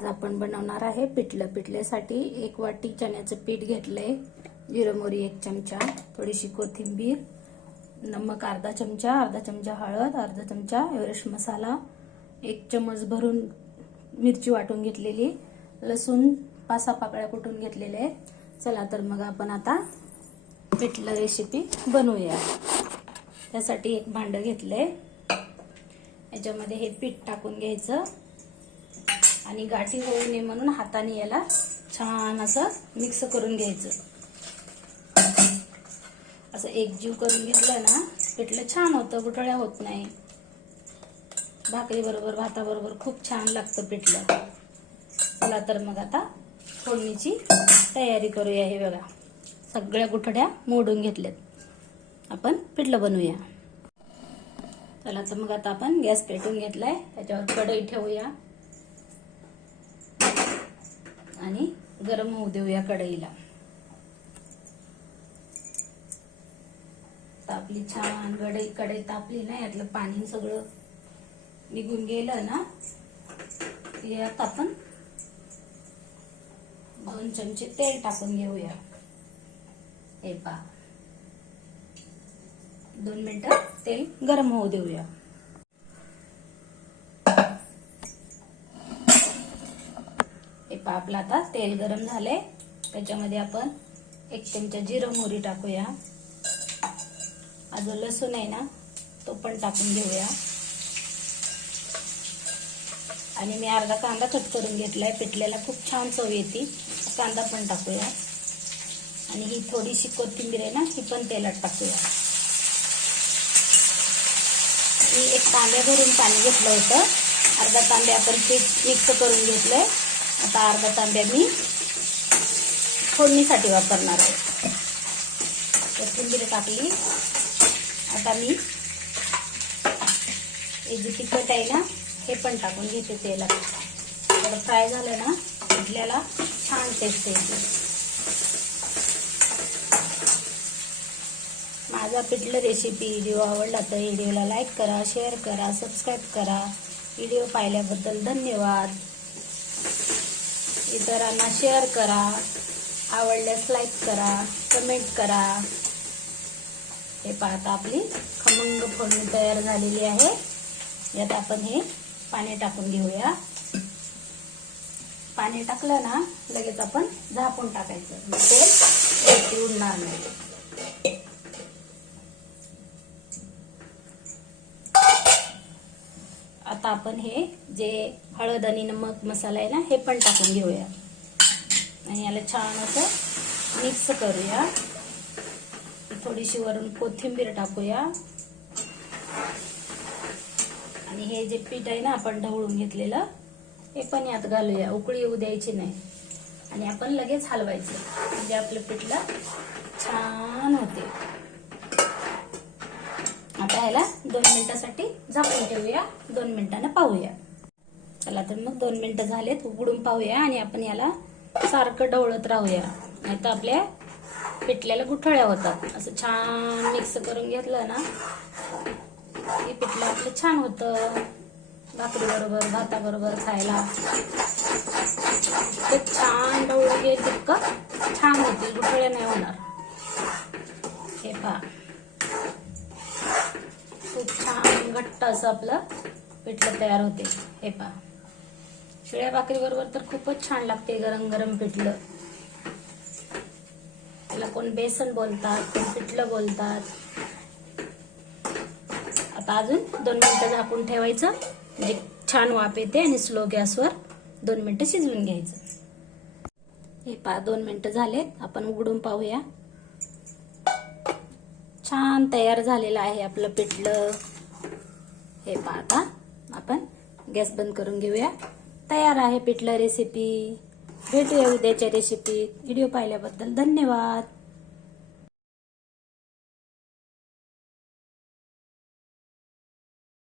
आज आपण बनवणार आहे पिठलं. पिठल्यासाठी एक वाटी चण्याचं पीठ घेतलंय. जिरं मोरी एक चमचा थोडीशी कोथिंबीर नमक अर्धा चमचा अर्धा चमचा हळद अर्धा चमचा एवरेस्ट मसाला एक चमच भरून मिरची वाटून घेतलेली लसूण पाच सहा पाकळ्या कुटून घेतलेल्या आहेत. चला तर मग आपण आता पिठलं रेसिपी बनवूया. त्यासाठी एक भांडं घेतलंय. याच्यामध्ये हे पीठ टाकून घ्यायचं. आणि गाठी होऊ नये म्हणून हाताने याला छान असं मिक्स करून घ्यायचं. असं एकजीव करून घेतलं ना पिठलं छान होतं गुठळ्या होत नाही. भाकरी बरोबर भाताबरोबर खूप छान लागतं पिठलं चला तर मग आता फोडणीची तयारी करूया हे बघा. सगळ्या गुठड्या मोडून घेतल्यात. आपण पिठलं बनवूया. चला तर मग आता आपण गॅस पेटून घेतलाय त्याच्यावर कढई ठेवूया. आणि गरम होऊ देऊया कढईला. तापली छान कढई कढई तापली ना यातलं पाणी सगळं निघून गेलं ना यात आपण दोन चमचे तेल टाकून घेऊया. हे पा दोन मिनिटं तेल गरम होऊ देऊया. हे आपलं आता. तेल गरम झालंय. त्याच्यामध्ये आपण एक चमचा जिरं मोहरी टाकूया. अजून लसूण आहे ना तो पण टाकून घेऊया. आणि मी अर्धा कांदा कट करून घेतलाय. पिठल्याला खूप छान चव येते. कांदा पण टाकूया. आणि ही थोडीशी कोथिंबीर आहे ना ही पण तेलात टाकूया. मी एक तांब्या भरून पाणी घेतलं होतं. अर्धा कांदे आपण पीठ मिक्स करून घेतलंय. आता अर्धा तांब्या मी फोडणीसाठी वापरणार आहे. कोथिंबीर टाकली. आता मी हे जे तिखट आहे ना हे पण टाकून घेते तेलात. थोडं फ्राय झालं ना पिठल्याला छान टेस्ट येते. माझा पिठलं रेसिपी व्हिडिओ आवडला तर व्हिडिओला लाईक करा शेअर करा सबस्क्राईब करा. व्हिडिओ पाहिल्याबद्दल धन्यवाद. इतरांना शेअर करा. आवडल्यास लाईक करा कमेंट करा. हे पाहता आपली खमंग फोडणी तयार झालेली आहे. यात आपण हे पाणी टाकून घेऊया. पाणी टाकलं ना लगेच आपण झापून टाकायचं. म्हणजे तेल उडणार नाही. आता आपण हे जे हळद आणि नमक मसाला आहे ना हे पण टाकून घेऊया. आणि याला छान असं मिक्स करूया. थोडीशी वरून कोथिंबीर टाकूया. आणि हे जे पीठ आहे ना आपण ढवळून घेतलेलं हे पण यात घालूया. उकळी येऊ द्यायची नाही. आणि आपण लगेच हलवायचं. म्हणजे आपलं पीठला छान होते. आता दोन मिनिटासाठी झाकून ठेवूया. दोन मिनिटानं पाहूया. चला तर मग दोन मिनिटं झालेत उघडून पाहूया आणि आपण याला सारखं डवळत राहूया. नाही तर आपल्या पिठल्याला गुठळ्या होतात. असं छान मिक्स करून घेतलं ना की पिठलं आपलं छान होतं. भाकरी बरोबर भाताबरोबर खायला. ते छान डवळ घे तितकं छान होतील गुठळ्या नाही होणार. हे पहा. घट्ट असं आपलं पिठलं तयार होते. हे पहा. शिळ्या भाकरी बरोबर तर खूपच छान लागते गरम गरम पिठलं. त्याला कोण बेसन बोलतात कोण पिठलं बोलतात. आता अजून दोन मिनिटं झाकून ठेवायचं. म्हणजे छान वाफ येते आणि स्लो गॅसवर दोन मिनिटं शिजवून घ्यायचं. हे पहा दोन मिनिटं झालेत. आपण उघडून पाहूया. छान तयार झालेलं आहे आपलं पिठलं. हे पहा आता आपण. गॅस बंद करून घेऊया. तयार आहे पिठलं रेसिपी भेटूया उद्याच्या रेसिपीत व्हिडिओ पाहिल्याबद्दल धन्यवाद.